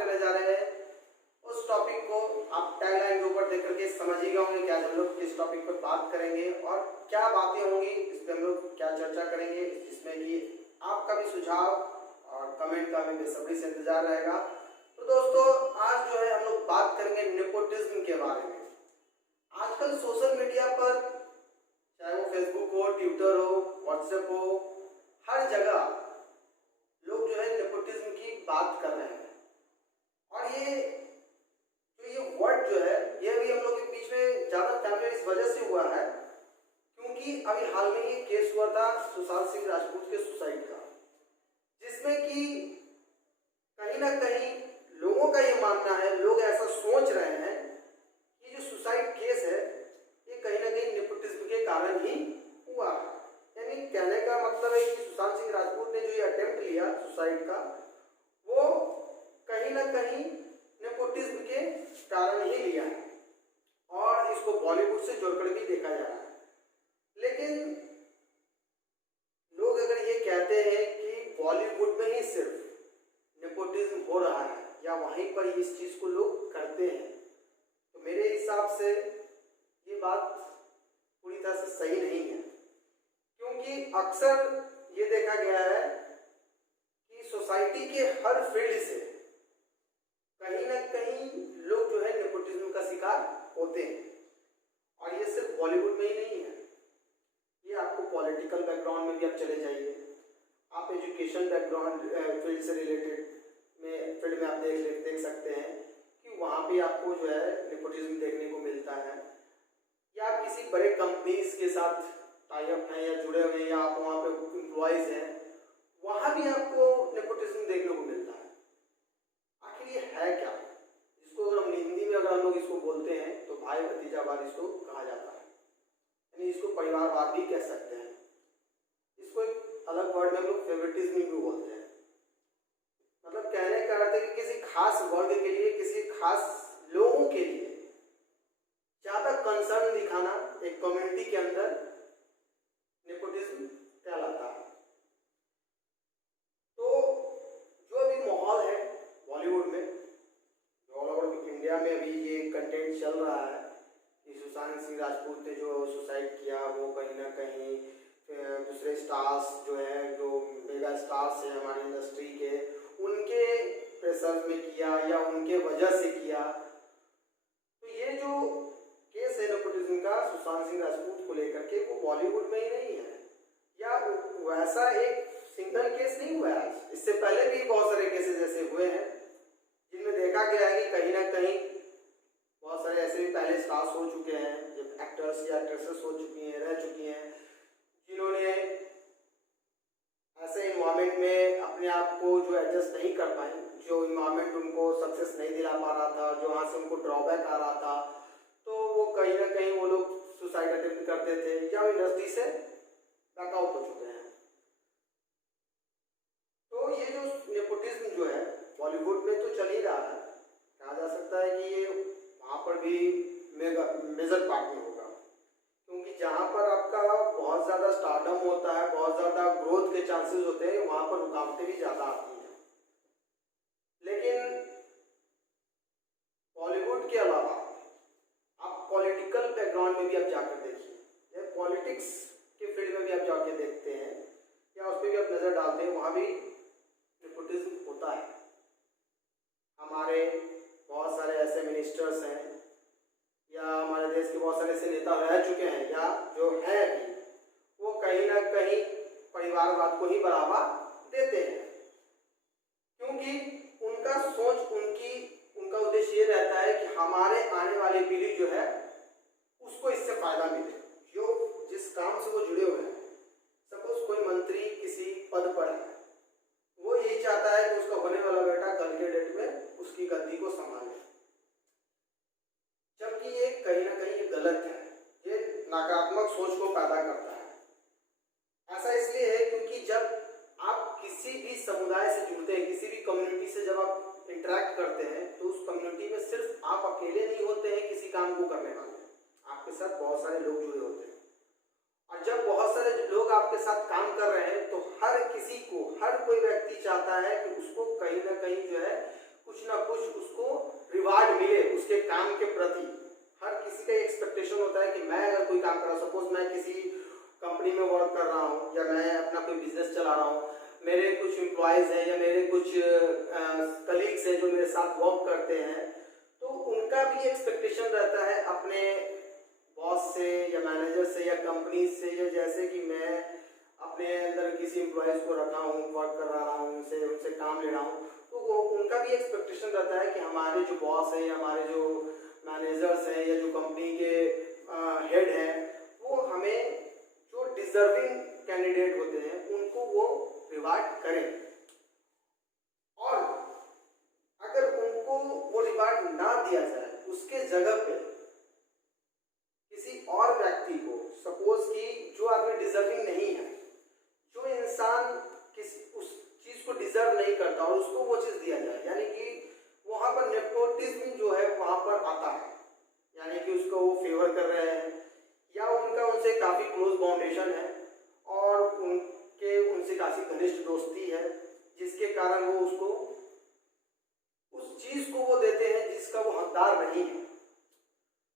करने जा रहे हैं। उस टॉपिक को आप टैगलाइन के ऊपर देख करके समझ ही गए होंगे कि आज हम लोग किस टॉपिक पर बात करेंगे और क्या बातें होंगी, इस पर हम लोग क्या चर्चा करेंगे, जिसमें कि आपका भी सुझाव और कमेंट का भी बेसब्री से इंतजार रहेगा। तो दोस्तों, आज जो है हम लोग बात करेंगे नेपोटिज्म के बारे में। आजकल सोशल मीडिया पर, चाहे वो फेसबुक हो, ट्विटर हो, व्हाट्सएप हो, हर जगह लोग जो है नेपोटिज्म की बात कर रहे हैं। और ये वर्ड जो है ये भी हम लोग के बीच में ज़्यादा फैमिलियर इस वजह से हुआ है क्योंकि अभी हाल में ये केस हुआ था सुशांत सिंह राजपूत के सुसाइड का, जिसमें कि कहीं ना कहीं लोगों का ये मानना है, लोग ऐसा सोच रहे हैं कि जो सुसाइड केस है ये कहीं ना कहीं नेपोटिज्म के कारण ही हुआ है। यानी कहने का मतलब है कि सुशांत सिंह राजपूत ने जो ये अटेम्प्ट लिया सुसाइड का, वो कहीं ना कहीं नेपोटिज्म के कारण ही लिया है और इसको बॉलीवुड से जोड़कर भी देखा जा रहा है। लेकिन लोग अगर ये कहते हैं कि बॉलीवुड में ही सिर्फ नेपोटिज्म हो रहा है या वहीं पर इस चीज को लोग करते हैं, तो मेरे हिसाब से ये बात पूरी तरह से सही नहीं है। क्योंकि अक्सर ये देखा गया है कि सोसाइटी के हर फील्ड से कहीं ना कहीं लोग जो है नेपोटिज्म का शिकार होते हैं। और ये सिर्फ बॉलीवुड में ही नहीं है, ये आपको पॉलिटिकल बैकग्राउंड में भी आप चले जाइए, आप एजुकेशन बैकग्राउंड फील्ड से रिलेटेड फील्ड में आप देख सकते हैं कि वहाँ भी आपको जो है नेपोटिज्म देखने को मिलता है। या आप किसी बड़े कंपनीज के साथ टाई अप हैं या जुड़े हुए हैं या आप वहाँ पे एम्प्लॉयज हैं, वहाँ भी आपको नेपोटिज्म देखने को मिलता है। आखिर ये है क्या? इसको अगर हम हिंदी में अगर हम लोग इसको बोलते हैं तो भाई भतीजावाद इसको कहा जाता है, यानी इसको परिवारवाद भी कह सकते हैं। इसको एक अलग वर्ड में हम लोग फेवरेटिज्म भी बोलते हैं। मतलब कहने का अर्थ है कि किसी खास वर्ग के लिए, किसी खास लोगों के लिए ज्यादा कंसर्न दिखाना एक कम्युनिटी के अंदर नेपोटिज्म कहलाता है। तो जो अभी माहौल है बॉलीवुड में, ऑल ओवर इंडिया में अभी ये कंटेंट चल रहा है कि सुशांत सिंह राजपूत ने जो सुसाइड किया वो कहीं ना कहीं दूसरे स्टार्स जो है, जो मेगा स्टार्स हैं हमारी इंडस्ट्री के, उनके प्रेशर में किया या उनके वजह से किया। तो ये जो केस है नेपोटिज्म का सुशांत सिंह राजपूत को लेकर के, वो बॉलीवुड में ही नहीं है या वैसा एक सिंगल केस नहीं हुआ है। इससे पहले भी बहुत सारे केसेस ऐसे हुए हैं जिनमें देखा गया है कि कहीं ना कहीं बहुत सारे ऐसे भी पहले स्टार्स हो चुके हैं, जब एक्टर्स या एक्ट्रेसेस हो चुकी हैं, रह चुकी हैं, जिन्होंने ऐसे इन्वायरमेंट में अपने आप को जो एडजस्ट नहीं कर पाए, जो इन्वायरमेंट उनको सक्सेस नहीं दिला पा रहा था, जो वहाँ से उनको ड्रॉबैक आ रहा था, तो वो कहीं ना कहीं वो लोग सुसाइड अटेम्प्ट करते थे या इंडस्ट्री से बैकआउट हो चुके हैं। तो ये जो नेपोटिज्म जो है बॉलीवुड में तो चल ही रहा है, कहा जा सकता है कि ये वहाँ पर भी मेजर पार्ट में होगा, क्योंकि जहाँ पर आपका बहुत ज़्यादा स्टारडम होता है, बहुत ज़्यादा ग्रोथ के चांसेस होते हैं, वहाँ पर रुकावटें भी ज़्यादा आती हैं। लेकिन बॉलीवुड के अलावा आप पॉलिटिकल बैकग्राउंड में भी आप जाकर देखिए, या पॉलिटिक्स के फील्ड में भी आप जाके देखते हैं या उस पर भी आप नज़र डालते हैं, वहाँ भी नेपोटिज्म होता है। हमारे बहुत सारे ऐसे मिनिस्टर्स हैं या हमारे देश के बहुत सारे ऐसे नेता रह चुके हैं या जो है अभी, वो कहीं ना कहीं परिवारवाद को ही बढ़ावा देते हैं, क्योंकि उनका सोच, उनका उद्देश्य ये रहता है कि हमारे आने वाली पीढ़ी जो है उसको इससे फायदा मिले। जो जिस काम से वो जुड़े हुए हैं, सपोज कोई मंत्री किसी पद पर है, वो यही चाहता है कि उसका होने वाला बेटा कल के डेट में उसकी गद्दी को संभाले, जबकि ये कहीं ना कहीं ये गलत है, ये नकारात्मक सोच को पैदा करता है। ऐसा इसलिए है क्योंकि जब आप किसी भी समुदाय से जुड़ते हैं, किसी भी कम्युनिटी से जब आप इंटरेक्ट करते हैं, तो उस कम्युनिटी में सिर्फ आप अकेले नहीं होते हैं किसी काम को करने वाले, आपके साथ बहुत सारे लोग जुड़े होते हैं। और जब बहुत सारे लोग आपके साथ काम कर रहे हैं तो हर किसी को, हर कोई व्यक्ति चाहता है कि उसको कहीं ना कहीं जो है कुछ ना कुछ उसको रिवार्ड मिले उसके काम के प्रति। हर किसी का एक्सपेक्टेशन होता है कि मैं अगर कोई काम कर रहा हूँ, सपोज मैं किसी कंपनी में वर्क कर रहा हूँ या मैं अपना कोई बिजनेस चला रहा हूँ, मेरे कुछ एम्प्लॉयज़ हैं या मेरे कुछ कलीग्स हैं जो मेरे साथ वर्क करते हैं, तो उनका भी एक्सपेक्टेशन रहता है अपने बॉस से या मैनेजर से या कंपनी से, या जैसे कि मैं अपने अंदर किसी एम्प्लॉयज़ को रखा हूँ, वर्क कर रहा हूँ, उनसे काम ले रहा हूँ, तो वो उनका भी एक्सपेक्टेशन रहता है कि हमारे जो बॉस है या हमारे जो मैनेजर्स हैं या जो कंपनी के हेड हैं, वो हमें जो डिजर्विंग कैंडिडेट होते हैं उनको वो रिवार्ड करें। और अगर उनको वो रिवार्ड ना दिया जाए, उसके जगह पे किसी और व्यक्ति को, सपोज कि जो आदमी डिजर्विंग नहीं है, जो इंसान उस चीज को डिजर्व नहीं करता और उसको वो चीज दिया जाए, यानी कि वहां पर नेपोटिज्म जो है वहां पर आता है, यानी कि उसको वो फेवर कर रहे हैं या उनका उनसे काफी क्लोज बाउंडेशन है और उनसे काफी घनिष्ठ दोस्ती है, जिसके कारण वो उसको उस चीज को वो देते हैं जिसका वो हकदार नहीं है।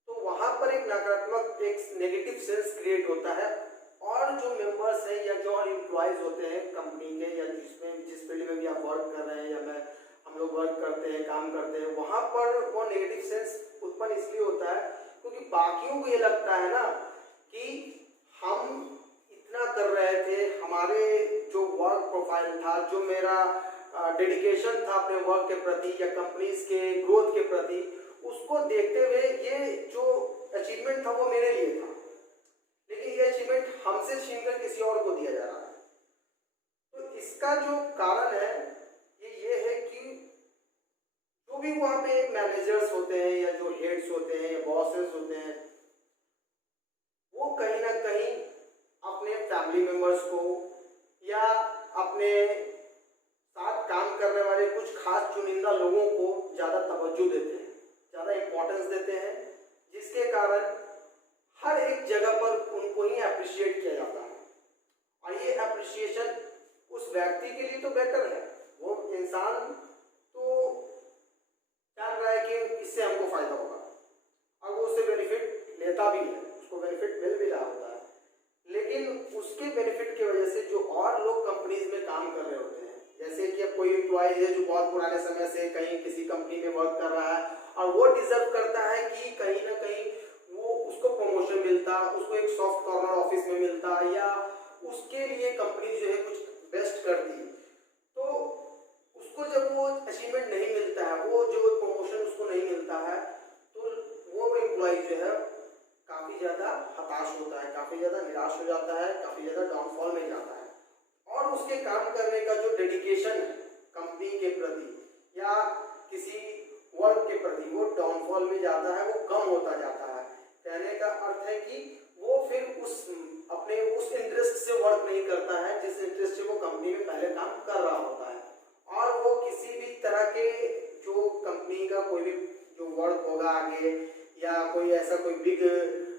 तो वहां पर एक नकारात्मक, एक नेगेटिव सेंस क्रिएट होता है और जो मेंबर्स हैं या जो एम्प्लॉयज होते हैं कंपनी के या जिस फील्ड में भी आप वर्क कर रहे हैं या हम लोग वर्क करते हैं, काम करते हैं, वहां पर वो नेगेटिव सेंस उत्पन्न इसलिए होता है क्योंकि बाकियों को ये लगता है ना कि हम इतना कर रहे थे, हमारे जो वर्क प्रोफाइल था, जो मेरा डेडिकेशन था अपने वर्क के प्रति या कंपनीज के ग्रोथ के प्रति, उसको देखते हुए ये जो अचीवमेंट था वो मेरे लिए था, लेकिन ये अचीवमेंट हमसे छीनकर किसी और को दिया जा रहा है। तो इसका जो कारण है ये है कि जो भी वहां पे मैनेजर्स होते हैं या जो हेड्स होते हैं या बॉसेस होते हैं, वो कहीं ना कहीं अपने फैमिली मेंबर्स को या अपने साथ काम करने वाले कुछ खास चुनिंदा लोगों को ज्यादा तवज्जो देते हैं, ज्यादा इंपॉर्टेंस देते हैं, जिसके कारण हर एक जगह पर उनको ही अप्रिशिएट किया जाता है। और ये अप्रिशिएशन उस व्यक्ति के लिए तो बेटर है, वो इंसान तो जान रहा है कि इससे हमको फायदा होगा और वो उससे बेनिफिट लेता भी है, उसको बेनिफिट मिल भी रहा होता है, लेकिन उसके बेनिफिट की वजह से जो और लोग कंपनीज में काम कर रहे होते हैं, जैसे कि अब कोई एम्प्लॉय है जो बहुत पुराने समय से कहीं किसी कंपनी में वर्क कर रहा है और वो डिजर्व करता है कि कहीं ना कहीं वो उसको प्रमोशन मिलता, उसको एक सॉफ्ट कॉर्नर ऑफिस में मिलता या उसके लिए कंपनी जो है कुछ बेस्ट करती, तो उसको जब वो अचीवमेंट नहीं मिलता है, वो जो प्रमोशन उसको नहीं मिलता है, तो वो एम्प्लॉय जो है काफी ज्यादा हताश होता है, काफी ज्यादा निराश हो जाता है, काफी ज्यादा डाउनफॉल में जाता है और उसके काम करने का जो डेडिकेशन है कंपनी के प्रति या किसी वर्क के प्रति वो डाउनफॉल में जाता है, वो कम होता जाता है। कहने का अर्थ है कि वो फिर अपने उस इंटरेस्ट से वर्क नहीं करता है जिस इंटरेस्ट से वो कंपनी में पहले काम कर रहा होता है, और वो किसी भी तरह के जो कंपनी का कोई भी जो वर्क होगा आगे या कोई ऐसा कोई बिग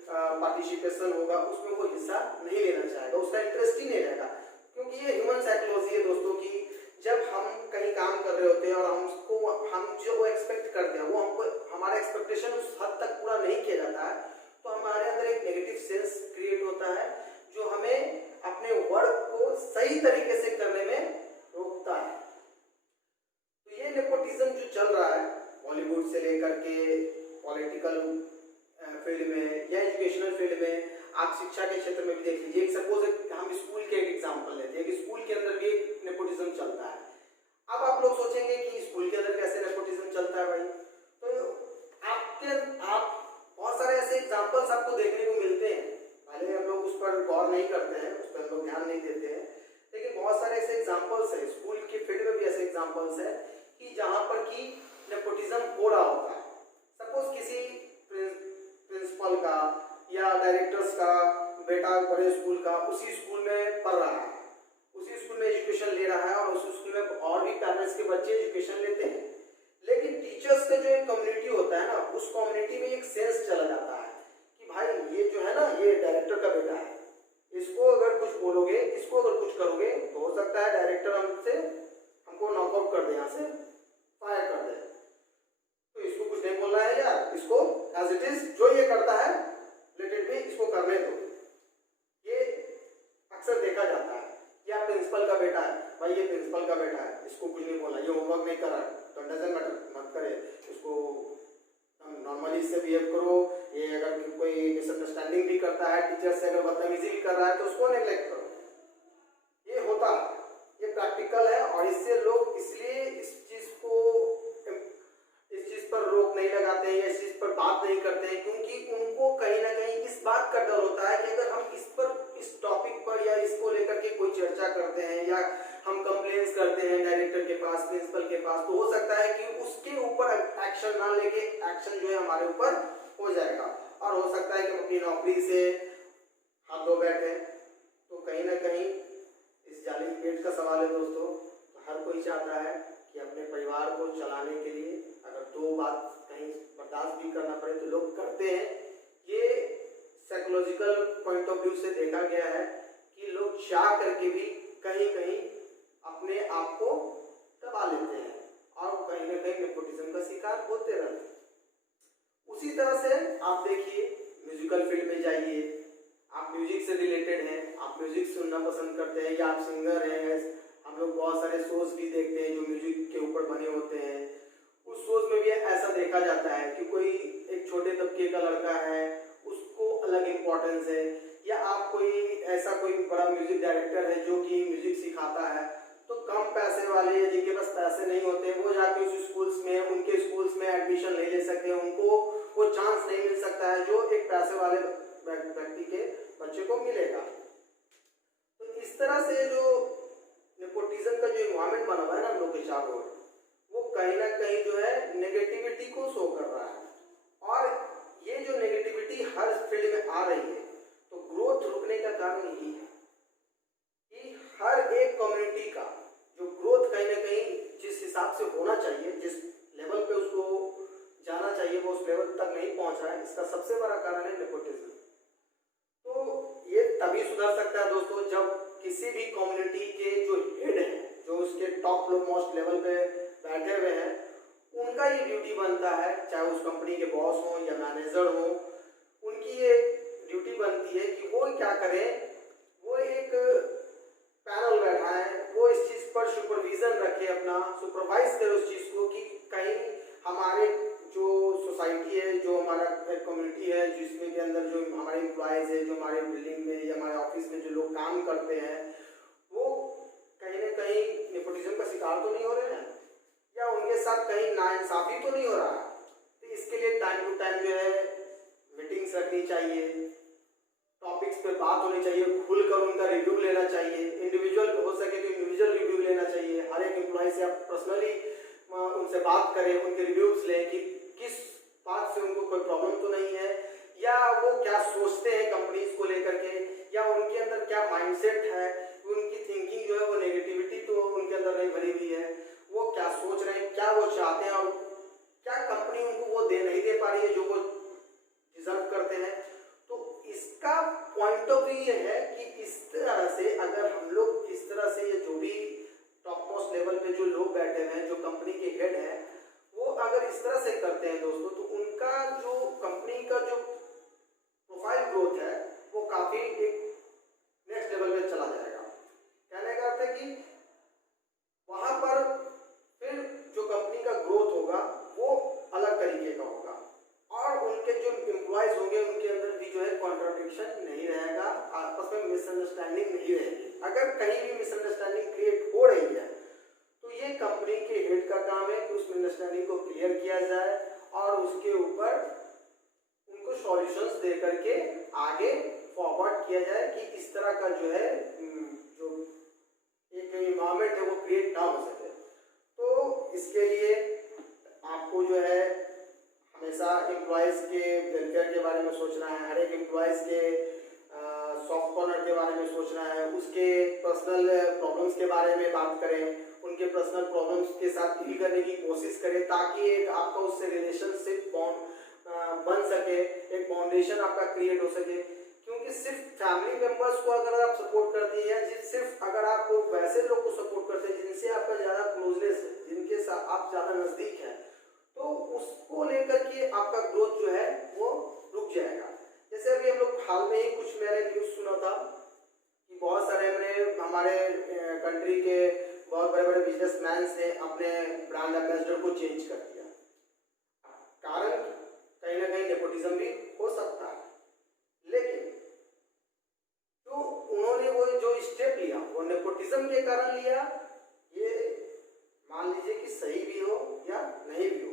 पार्टिसिपेशन होगा उसमें वो हिस्सा नहीं लेना चाहेगा, उसका इंटरेस्ट ही नहीं रहेगा। क्योंकि ये ह्यूमन साइकोलॉजी है दोस्तों की, जब हम कहीं काम कर रहे होते हैं और हम जो एक्सपेक्ट करते हैं वो हमको हमारा एक्सपेक्टेशन उस हद तक पूरा नहीं किया जाता है, तो हमारे अंदर एक नेगेटिव सेंस क्रिएट होता है जो हमें अपने वर्क को सही तरीके से करने में रोकता है। तो ये नेपोटिज्म जो चल रहा है बॉलीवुड से लेकर के पॉलिटिकल फील्ड में या एजुकेशनल फील्ड में, आप शिक्षा के क्षेत्र में भी देख लीजिए। सपोज हम स्कूल के एक एग्जांपल लेते हैं कि स्कूल के अंदर भी नेपोटिज्म चलता है। अब आप लोग सोचेंगे कि स्कूल के अंदर कैसे नेपोटिज्म चलता है भाई, तो आप बहुत सारे ऐसे एग्जांपल्स आपको देखने को मिलते हैं, भले हम लोग उस पर गौर नहीं करते हैं, उस पर हम लोग ध्यान नहीं देते हैं, लेकिन बहुत सारे ऐसे एग्जांपल्स हैं, स्कूल के फील्ड में भी ऐसे एग्जांपल्स हैं कि जहां पर कि नेपोटिज्म हो रहा होता है। सपोज किसी प्रिंसिपल का या डायरेक्टर्स का बेटा बड़े स्कूल का उसी स्कूल में पढ़ रहा है, उसी स्कूल में एजुकेशन ले रहा है और उसी स्कूल में और भी पेरेंट्स के बच्चे एजुकेशन लेते हैं, लेकिन टीचर्स का जो एक कम्युनिटी होता है ना, उस कम्युनिटी में एक सेंस चला जाता है कि भाई ये जो है ना, ये डायरेक्टर का बेटा है, इसको अगर कुछ बोलोगे, इसको अगर कुछ करोगे तो हो सकता है डायरेक्टर हमको नॉकआउट कर दे, यहाँ से फायर कर दे। कर रहा है तो उसको नेग्लेक्ट करो। ये होता है, ये प्रैक्टिकल है, और इससे लोग इसलिए इस चीज पर रोक नहीं लगाते हैं या इस चीज पर बात नहीं करते हैं, क्योंकि उनको कहीं ना कहीं इस बात का डर होता है कि अगर हम इस टॉपिक पर या इसको लेकर के कोई चर्चा करते हैं या हम कंप्लेंट्स करते हैं डायरेक्टर के पास, प्रिंसिपल के पास, तो हो सकता है कि उसके ऊपर एक्शन ना लेके एक्शन जो है हमारे ऊपर हो जाएगा, और हो सकता है कि हम अपनी नौकरी से हाथ धो बैठे। तो कहीं ना कहीं इस जाली पेट का सवाल है दोस्तों। हर कोई चाहता है कि अपने परिवार को चलाने के लिए अगर दो बात कहीं बर्दाश्त भी करना पड़े तो लोग करते हैं। ये साइकोलॉजिकल पॉइंट ऑफ व्यू से देखा गया है कि लोग चाह करके भी कहीं कहीं अपने आप को दबा लेते हैं और कहीं ना कहीं नेपोटिज्म का शिकार होते रहते हैं। उसी तरह से आप देखिए, म्यूजिकल फील्ड में जाइए, आप म्यूजिक से रिलेटेड हैं, आप म्यूजिक सुनना पसंद करते हैं या आप सिंगर हैं, हम लोग बहुत सारे शोज भी देखते हैं जो म्यूजिक के ऊपर बने होते हैं। उस शोज में भी ऐसा देखा जाता है कि कोई एक छोटे तबके का लड़का है, उसको अलग इम्पोर्टेंस है, या आप कोई ऐसा कोई बड़ा म्यूजिक डायरेक्टर है जो कि म्यूजिक सिखाता है, तो कम पैसे वाले या जिनके पास पैसे नहीं होते वो जाके उस स्कूल्स में, उनके स्कूल्स में एडमिशन नहीं ले सकते, उनको वो चांस नहीं मिल सकता है जो एक पैसे वाले व्यक्ति के बच्चे को मिलेगा। तो इस तरह से जो नेपोटिज्म का जो एनवायरनमेंट बना हुआ है ना हम लोग के चारों ओर, वो कहीं ना कहीं जो है नेगेटिविटी को शो कर रहा है, और ये जो नेगेटिविटी हर फील्ड में आ रही है, तो ग्रोथ रुकने का कारण यही है कि हर एक कम्युनिटी का जो ग्रोथ कहीं ना कहीं जिस हिसाब से होना चाहिए, जिस लेवल पे उसको जाना चाहिए, वो उस लेवल तक नहीं पहुंचा है। इसका सबसे बड़ा कारण है नेपोटिज्म। तो ये तभी सुधर सकता है दोस्तों जब किसी भी कम्युनिटी के जो हेड हैं, जो उसके टॉप मोस्ट लेवल पे बैठे हुए हैं, उनका ये ड्यूटी बनता है, चाहे उस कंपनी के बॉस हो या मैनेजर हो, उनकी ये ड्यूटी बनती है कि वो क्या करें, वो एक पैनल बैठाएं, वो इस चीज पर सुपरविजन रखे, अपना सुपरवाइज करे उस चीज को कि कहीं हमारे जो सोसाइटी है, जो हमारा कम्युनिटी है, जिसमें के अंदर जो हमारे एम्प्लॉयज है, जो हमारे बिल्डिंग में या हमारे ऑफिस में जो लोग काम करते हैं, वो कहीं ना कहीं नेपोटिज्म का शिकार तो नहीं हो रहे हैं, या उनके साथ कहीं नाइंसाफी तो नहीं हो रहा। तो इसके लिए टाइम टू टाइम जो है मीटिंग्स रखनी चाहिए, टॉपिक्स पे बात होनी चाहिए, खुलकर उनका रिव्यू लेना चाहिए, इंडिविजुअल हो सके तो इंडिविजुअल रिव्यू लेना चाहिए। हर एक एम्प्लॉय से आप पर्सनली उनसे बात करें, उनके रिव्यूज लें कि किस बात से उनको कोई प्रॉब्लम तो नहीं है, या वो क्या सोचते हैं कंपनीज को लेकर के, या उनके अंदर क्या माइंडसेट है, उनकी थिंकिंग जो है वो नेगेटिविटी तो उनके अंदर नहीं भरी हुई है, वो क्या सोच रहे हैं, क्या वो चाहते हैं, और क्या कंपनी उनको वो नहीं दे पा रही है जो वो डिजर्व करते हैं। तो इसका पॉइंट ऑफ व्यू ये है कि इस तरह से अगर हम लोग इस तरह से ये जो भी टॉप मोस्ट लेवल पे जो लोग बैठे हैं, जो कंपनी के हेड हैं, वो अगर इस तरह से करते हैं दोस्तों, तो उनका जो कंपनी का जो प्रोफाइल ग्रोथ है वो काफी एक नेक्स्ट लेवल पे चला जाएगा। कहने का अर्थ है कि वहां पर फिर जो कंपनी का ग्रोथ होगा वो अलग तरीके का होगा, और उनके जो एम्प्लॉयज होंगे उनके अंदर भी जो है कॉन्ट्राडिक्शन नहीं रहेगा, आपस में मिसअंडरस्टैंडिंग नहीं रहेगी। अगर कहीं भी मिसअंडरस्टैंडिंग क्रिएट हो रही है तो ये कंपनी के हेड का काम है कि उस मिसअंडरस्टैंडिंग को क्लियर किया जाए और उसके ऊपर उनको सॉल्यूशंस दे करके आगे फॉरवर्ड किया जाए कि इस तरह का जो है जो एक एनवायरनमेंट है वो क्रिएट ना हो सके। तो इसके लिए आपको जो है हमेशा एम्प्लॉयज के वेलफेयर के बारे में सोचना है, हर एक एम्प्लॉयज के सॉफ्ट कॉर्नर के बारे में सोचना है, उसके पर्सनल प्रॉब्लम्स के बारे में बात करें, उनके पर्सनल प्रॉब्लम्स के साथ डील करने की कोशिश करें, ताकि एक आपका उससे रिलेशनशिप बन सके, एक फाउंडेशन आपका क्रिएट हो सके। क्योंकि सिर्फ फैमिली मेंबर्स को अगर आप सपोर्ट करते हैं, सिर्फ अगर आप वैसे लोग को सपोर्ट करते हैं जिनसे आपका ज़्यादा क्लोजनेस है, जिनके साथ आप ज़्यादा नज़दीक हैं, तो उसको लेकर के आपका ग्रोथ जो है वो रुक जाएगा। जैसे अभी हम लोग हाल में ही कुछ मैंने न्यूज़ सुना था कि बहुत सारे हमारे कंट्री के बहुत बड़े बड़े बिजनेसमैन ने अपने ब्रांड एम्बेसडर को चेंज कर दिया। कारण कहीं ना कहीं नेपोटिज्म भी हो सकता है, लेकिन जो नेपोटिज्म के कारण लिया, ये मान लीजिए कि सही भी हो या नहीं भी हो,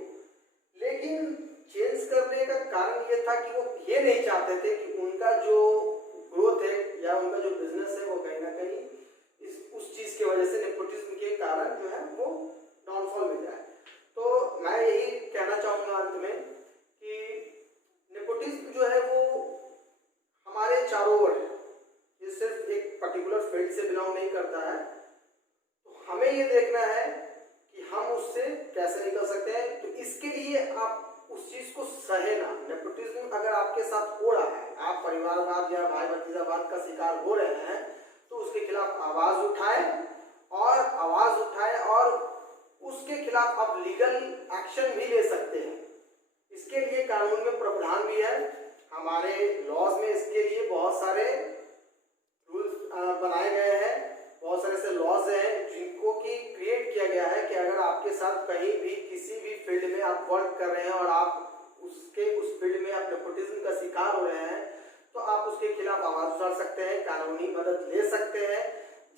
लेकिन चेंज करने का कारण ये था कि वो ये नहीं चाहते थे कि उनका जो ग्रोथ है या उनका जो बिजनेस है वो कहीं ना कहीं उस चीज की वजह से, नेपोटिज्म के कारण जो है वो डाउनफॉल में जाए। तो मैं यही कहना चाहूंगा अंत में कि नेपोटिज्म जो है वो हमारे चारों ओर है, ये सिर्फ एक पर्टिकुलर फील्ड से बिलोंग नहीं करता है। तो हमें ये देखना है कि हम उससे कैसे निकल सकते हैं। तो इसके लिए आप उस चीज को सहे ना। नेपोटिज्म अगर आपके साथ हो रहा है, आप परिवारवाद या भाई भतीजावाद का शिकार हो रहे हैं, तो उसके खिलाफ आवाज उठाएं और उसके खिलाफ आप लीगल एक्शन भी ले सकते हैं। इसके लिए कानून में प्रावधान भी है, हमारे लॉज में इसके लिए बहुत सारे रूल्स बनाए गए हैं, बहुत सारे ऐसे लॉज हैं जिनको कि क्रिएट किया गया है कि अगर आपके साथ कहीं भी किसी भी फील्ड में आप वर्क कर रहे हैं और आप उस फील्ड में आप नेपोटिज्म का शिकार हो रहे हैं, तो आप उसके खिलाफ आवाज उठा सकते हैं, कानूनी मदद ले सकते हैं,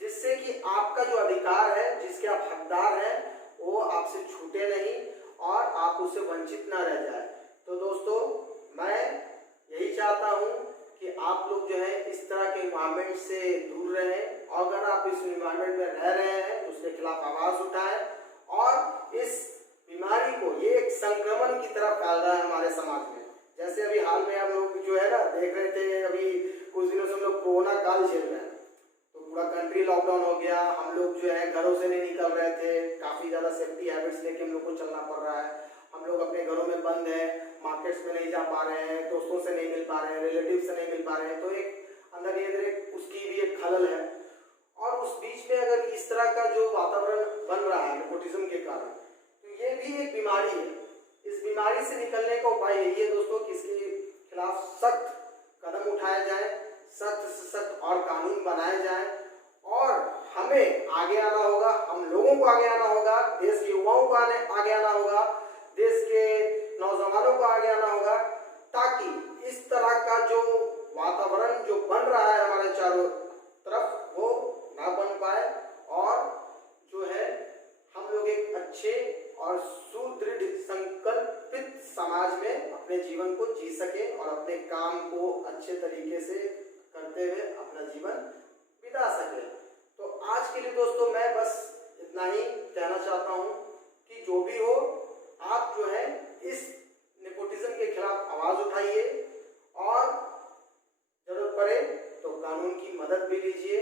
जिससे कि आपका जो अधिकार है, जिसके आप हकदार हैं, वो आपसे छूटे नहीं और आप उससे वंचित ना रह जाए। तो दोस्तों, मैं यही चाहता हूं कि आप लोग जो है इस तरह के इन्वायरमेंट से दूर रहें, और अगर आप इस इन्वायरमेंट में रह रहे हैं तो उसके खिलाफ आवाज उठाएं। और इस बीमारी को, ये एक संक्रमण की तरह फैल रहा है हमारे समाज में। जैसे अभी हाल में हम लोग जो है ना देख रहे थे, अभी कुछ दिनों से हम लोग कोरोना काल झेल रहे हैं, तो पूरा कंट्री लॉकडाउन हो गया, हम लोग जो है घरों से नहीं निकल रहे थे, काफी ज्यादा सेफ्टी हैबिट्स लेके हम लोग को चलना पड़ रहा है। हम लोग अपने घरों में बंद है, मार्केट्स में नहीं जा पा रहे हैं, दोस्तों से नहीं मिल पा रहे हैं, रिलेटिव से नहीं मिल पा रहे हैं, तो एक अंदर ही अंदर उसकी भी एक खलल है। और उस बीच में अगर इस तरह का जो वातावरण बन रहा है नेपोटिज्म के कारण, तो ये भी एक बीमारी है। इस बीमारी से निकलने का उपाय यही है दोस्तों कि इसके खिलाफ सख्त कदम उठाए जाए, सख्त से सख्त और कानून बनाए जाए, और हमें आगे आना होगा, हम लोगों को आगे आना होगा, देश के युवाओं को आगे आना होगा, देश के नौजवानों को आगे आना होगा, ताकि इस तरह का जो वातावरण जो बन रहा है हमारे चारों तरफ वो ना बन पाए, और जो है हम लोग एक अच्छे और सुदृढ़ संकल्पित समाज में अपने जीवन को जी सके और अपने काम को अच्छे तरीके से करते हुए अपना जीवन बिता सके। तो आज के लिए दोस्तों मैं बस इतना ही कहना चाहता हूँ कि जो भी हो, आप जो है इस नेपोटिज्म के खिलाफ आवाज उठाइए, और जरूरत पड़े तो कानून की मदद भी लीजिए।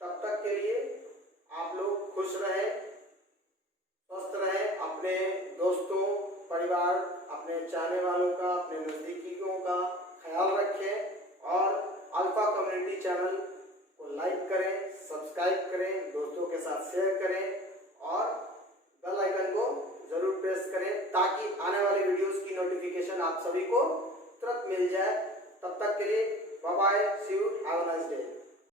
तब तक के लिए आप लोग खुश रहें, स्वस्थ रहें, अपने दोस्तों, परिवार, अपने चाहने वालों का, अपने नजदीकियों का ख्याल रखें, और अल्फा कम्युनिटी चैनल को लाइक करें, सब्सक्राइब करें, दोस्तों के साथ शेयर करें, और बेल आइकन को जरूर प्रेस करें, ताकि आने वाले वीडियोस की नोटिफिकेशन आप सभी को तुरंत मिल जाए। तब तक के लिए bye bye, see you, have a nice day.